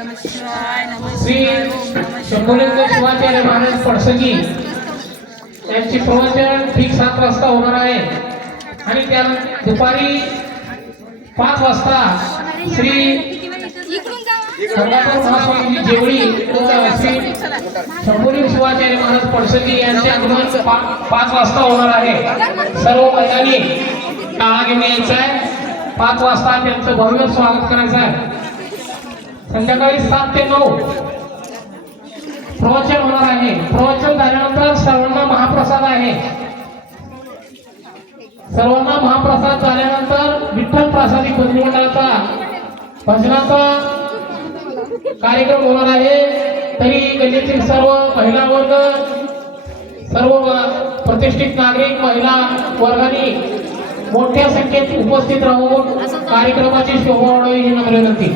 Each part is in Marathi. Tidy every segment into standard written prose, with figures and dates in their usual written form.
श्री शंभुलिंग शिवाचार्य महाराज पडसगी यांची प्रवचन ठीक 7 वाजता होणार आहे आणि त्या दुपारी 5 वाजता श्री गंगाधर महास्वामी जेवढी श्री शंभुलिंग शिवाचार्य महाराज पडसगी यांचे आगमन 5 वाजता होणार आहे। सर्व महिलांनी टाळा घेऊन यायचा आहे। 5 वाजता त्यांचं भव्य स्वागत करायचं आहे। संध्याकाळी 7 ते 9 प्रवचन होणार आहे। प्रवचन झाल्यानंतर सर्वांना महाप्रसाद आहे। सर्वांना महाप्रसाद झाल्यानंतर विठ्ठल प्रसादी भजनी मंडळाचा भजनाचा कार्यक्रम होणार आहे। तरी गल्लीतील सर्व महिला वर्ग, सर्व प्रतिष्ठित नागरिक महिला वर्गाने मोठ्या संख्येत उपस्थित राहून कार्यक्रमाची शोभा वाढवावी ही नम्र विनंती।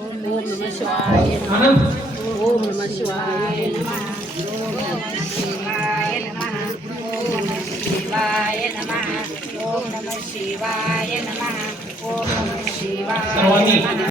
ओम नमः शिवाय नमः। ओम नमः शिवाय नमः। ओम नमः शिवाय नमः। ओम नमः शिवाय नमः। ओम नमः शिवाय नमः। ओम नमः शिवाय नमः।